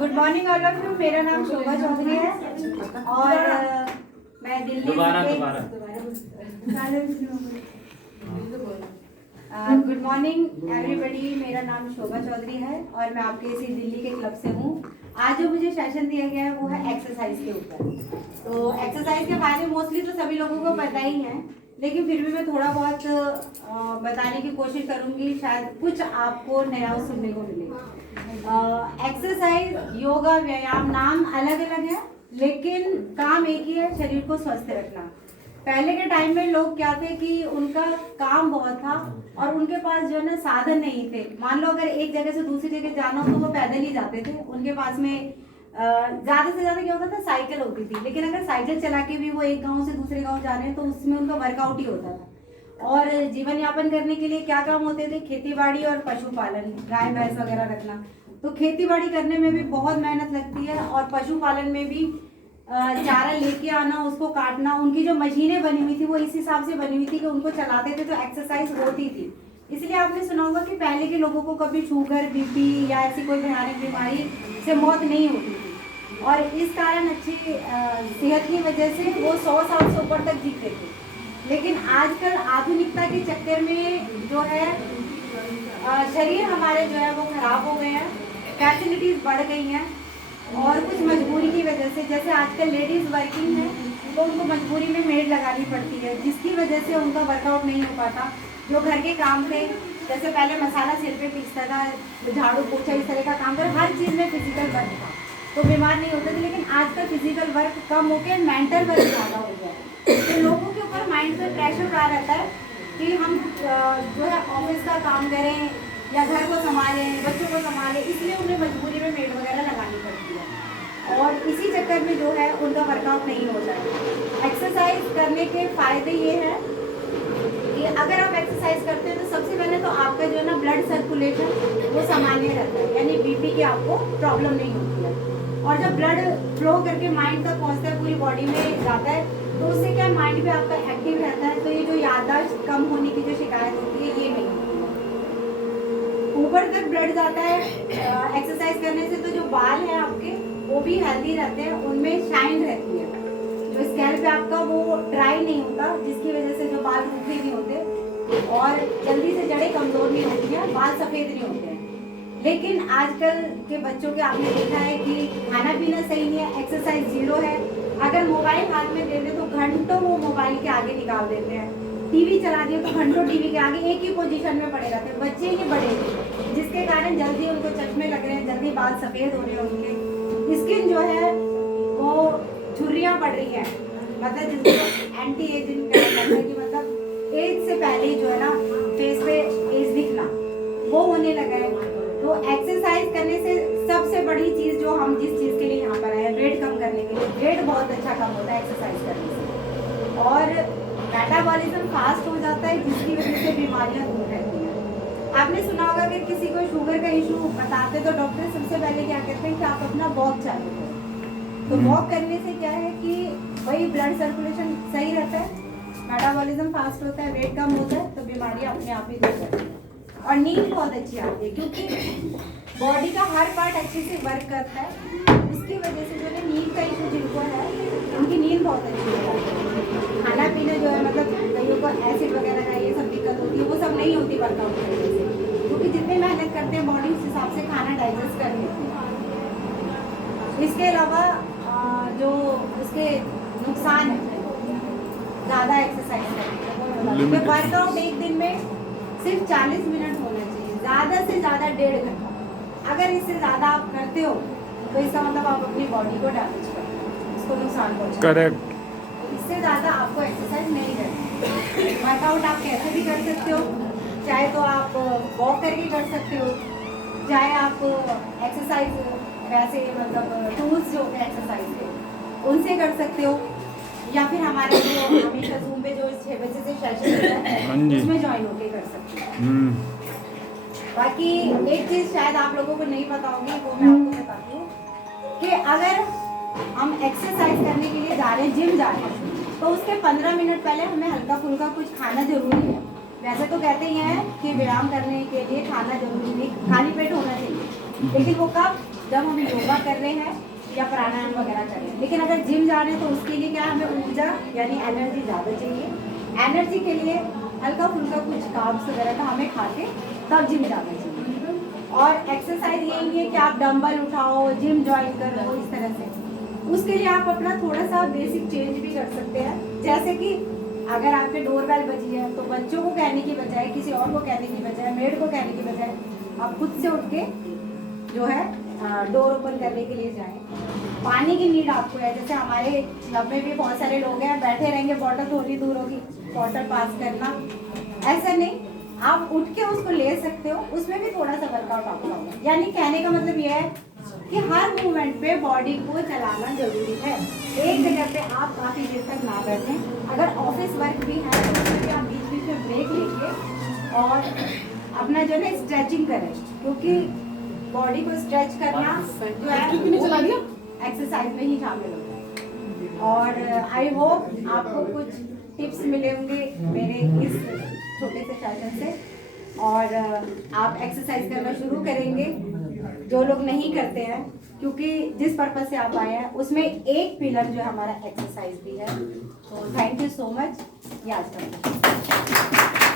Good morning all of you. मेरा नाम शोभा चौधरी है और मैं दिल्ली गुड मॉर्निंग एवरीबॉडी। मेरा नाम शोभा चौधरी है और मैं आपके इसी दिल्ली के क्लब से हूँ। आज जो मुझे सेशन दिया गया है वो है एक्सरसाइज के ऊपर। तो एक्सरसाइज के फायदे मोस्टली तो सभी लोगों को पता ही है, लेकिन फिर भी मैं थोड़ा बहुत बताने की कोशिश करूंगी, शायद कुछ आपको नया सुनने को मिले। एक्सरसाइज, योगा, व्यायाम नाम अलग अलग है लेकिन काम एक ही है, शरीर को स्वस्थ रखना। पहले के टाइम में लोग क्या थे कि उनका काम बहुत था और उनके पास जो है ना साधन नहीं थे। मान लो अगर एक जगह से दूसरी जगह जाना हो तो वो पैदल ही जाते थे। उनके पास में ज्यादा से ज्यादा क्या होता था, साइकिल होती थी। लेकिन अगर साइकिल चला के भी वो एक गांव से दूसरे गांव जा रहे हैं तो उसमें उनका वर्कआउट ही होता था। और जीवन यापन करने के लिए क्या काम होते थे, खेती बाड़ी और पशुपालन, गाय भैंस वगैरह रखना। तो खेती बाड़ी करने में भी बहुत मेहनत लगती है और पशुपालन में भी चारा लेके आना, उसको काटना। उनकी जो मशीनें बनी हुई थी वो इस हिसाब से बनी हुई थी कि उनको चलाते थे तो एक्सरसाइज होती थी। इसलिए आपने सुना होगा कि पहले के लोगों को कभी शुगर, बीपी या ऐसी कोई भयानक बीमारी से मौत नहीं होती थी और इस कारण अच्छी सेहत की वजह से वो 100 साल से ऊपर तक जीते थे। लेकिन आजकल आधुनिकता के चक्कर में जो है शरीर हमारे जो है वो खराब हो गए हैं, फैसिलिटीज बढ़ गई हैं और कुछ मजबूरी की वजह से, जैसे आजकल लेडीज वर्किंग है तो उनको मजबूरी में मेड लगानी पड़ती है, जिसकी वजह से उनका वर्कआउट नहीं हो पाता। जो घर के काम थे, जैसे पहले मसाला सिर पे पीसता था, झाड़ू पोछा इस तरह का काम कर, हर चीज़ में फिजिकल वर्क था तो बीमार नहीं होते थे। लेकिन आजकल फिजिकल वर्क कम होकर मेंटल वर्क ज़्यादा हो गया है। तो लोगों के ऊपर माइंड पे प्रेशर आ रहता है कि हम जो है ऑफिस का काम करें या घर को संभालें, बच्चों को संभालें, इसलिए उन्हें मजबूरी में मेड वगैरह लगानी पड़ती है और इसी चक्कर में जो है उनका वर्कआउट नहीं होता है। एक्सरसाइज करने के फायदे ये हैं कि अगर आप एक्सरसाइज करते हैं तो सबसे पहले तो आपका जो है ना ब्लड सर्कुलेशन वो सामान्य रहता है, यानी बीपी की आपको प्रॉब्लम नहीं होती है। और जब ब्लड फ्लो करके माइंड तक पहुँचता है, पूरी बॉडी में जाता है, तो उससे क्या माइंड भी आपका एक्टिव रहता है। तो ये जो याददाश्त कम होने की जो शिकायत होती है ये नहीं होती है। ऊपर तक ब्लड जाता है एक्सरसाइज करने से, तो जो बाल हैं आपके वो भी हेल्दी रहते हैं, उनमें शाइन रहती है। जो स्कैल्प है आपका वो ड्राई नहीं होता, जिसकी वजह से जो बाल रूखे नहीं होते और जल्दी से जड़ें कमजोर नहीं होती हैं, बाल सफ़ेद नहीं होते हैं। लेकिन आजकल के बच्चों के आपने देखा है कि खाना पीना सही नहीं है, एक्सरसाइज जीरो है। अगर मोबाइल हाथ में दे दे तो घंटों वो मोबाइल के आगे निकाल देते हैं। टीवी चला दिए तो घंटों टीवी के आगे एक ही पोजीशन में पड़े रहते हैं, बच्चे ही बड़े, जिसके कारण जल्दी उनको चश्मे लग रहे हैं, जल्दी बाल सफ़ेद हो रहे हैं, उनके स्किन जो है वो झुर्रियाँ पड़ रही हैं, मतलब जिसको एंटी एजिंग कहा जाता है कि मतलब एज से पहले ही जो है ना फेस पे एज दिखना वो होने लगा है। तो एक्सरसाइज करने से सबसे बड़ी चीज़ जो हम जिस चीज़ के लिए यहाँ पर आए हैं, वेट कम करने के लिए, वेट बहुत अच्छा कम होता है एक्सरसाइज करने से और मेटाबॉलिज्म फास्ट हो जाता है, जिसकी वजह से बीमारियाँ दूर रहती हैं। आपने सुना होगा कि किसी को शुगर का इशू बताते तो डॉक्टर सबसे पहले क्या कहते हैं कि आप अपना वॉक चालू करें। तो वॉक करने से क्या है कि वही ब्लड सर्कुलेशन सही रहता है, मेटाबॉलिज्म फास्ट होता है, वेट कम होता है, तो बीमारियाँ अपने आप ही दूर रहती हैं। और नींद बहुत अच्छी आती है क्योंकि बॉडी का हर पार्ट अच्छे से वर्क करता है, उसकी वजह से जो है नींद का इशू जिनको है उनकी नींद बहुत अच्छी होती है। खाना पीना जो है मतलब कईयों को एसिड वगैरह का ये सब दिक्कत होती है, वो सब नहीं होती वर्कआउट करने से, क्योंकि जितने मेहनत करते हैं बॉडी उस हिसाब से खाना डाइजेस्ट कर लेती है। इसके अलावा जो उसके नुकसान है ज़्यादा एक्सरसाइज करने का, वर्कआउट एक दिन में सिर्फ 40 मिनट होना चाहिए, ज़्यादा से ज़्यादा 1.5 घंटा। अगर इससे ज़्यादा आप करते हो तो इसका मतलब आप अपनी बॉडी को डैमेज करते हो, उसको नुकसान पहुँचाते हो। करेक्ट। इससे ज़्यादा आपको एक्सरसाइज नहीं करनी। वर्कआउट आप कैसे भी कर सकते हो, चाहे तो आप वॉक करके कर सकते हो, चाहे आप एक्सरसाइज वैसे मतलब टूल्स जो होते हैं एक्सरसाइज के उनसे कर सकते हो, या फिर हमारे जो हमेशा जूम पे जो 6 बजे से सेशन होता है उसमें ज्वाइन होके कर सकते हो। बाकी एक चीज़ शायद आप लोगों को नहीं पता होगी, वो मैं आपको बताती हूँ कि अगर हम एक्सरसाइज करने के लिए जा रहे हैं, जिम जा रहे हैं, तो उसके 15 मिनट पहले हमें हल्का फुल्का कुछ खाना जरूरी है। वैसे तो कहते ही हैं कि व्यायाम करने के लिए खाना जरूरी नहीं, खाली पेट होना चाहिए, लेकिन वो कब, जब हम योगा कर रहे हैं या प्राणायाम वगैरह कर रहे हैं। लेकिन अगर जिम जा रहे हैं तो उसके लिए क्या है, हमें ऊर्जा यानी एनर्जी ज़्यादा चाहिए। एनर्जी के लिए हल्का फुल्का कुछ कार्ब्स वगैरह का हमें खा के तब जिम जाना चाहिए। और एक्सरसाइज यही नहीं है कि आप डंबल उठाओ, जिम ज्वाइन करो इस तरह से। उसके लिए आप अपना थोड़ा सा बेसिक चेंज भी कर सकते हैं। जैसे कि अगर आपके डोरबेल बजी है तो बच्चों को कहने की बजाय, किसी और को कहने की बजाय, मेड को कहने की बजाय आप खुद से उठ के जो है डोर ओपन करने के लिए जाएं। पानी की नीड आपको है, जैसे हमारे क्लब में भी बहुत सारे लोग हैं, बैठे रहेंगे, बॉटल थोड़ी दूर होगी, बॉटल पास करना, ऐसा नहीं, आप उठ के उसको ले सकते हो, उसमें भी थोड़ा सा वर्कआउट आपका होगा। यानी कहने का मतलब यह है कि हर मूवमेंट पे बॉडी को चलाना जरूरी है। एक जगह पे आप काफ़ी देर तक ना बैठें। अगर ऑफिस वर्क भी है तो उसमें भी आप बीच बीच में ब्रेक लेंगे और अपना जो है स्ट्रेचिंग करें, क्योंकि बॉडी को स्ट्रेच करना जो है एक्सरसाइज में ही शामिल होता है। और आई होप आपको कुछ टिप्स मिले होंगे मेरे इस छोटे से सेशन से, और आप एक्सरसाइज करना शुरू करेंगे जो लोग नहीं करते हैं, क्योंकि जिस पर्पज से आप आए हैं उसमें एक पिलर जो है हमारा एक्सरसाइज भी है। तो थैंक यू सो मच। ये आज का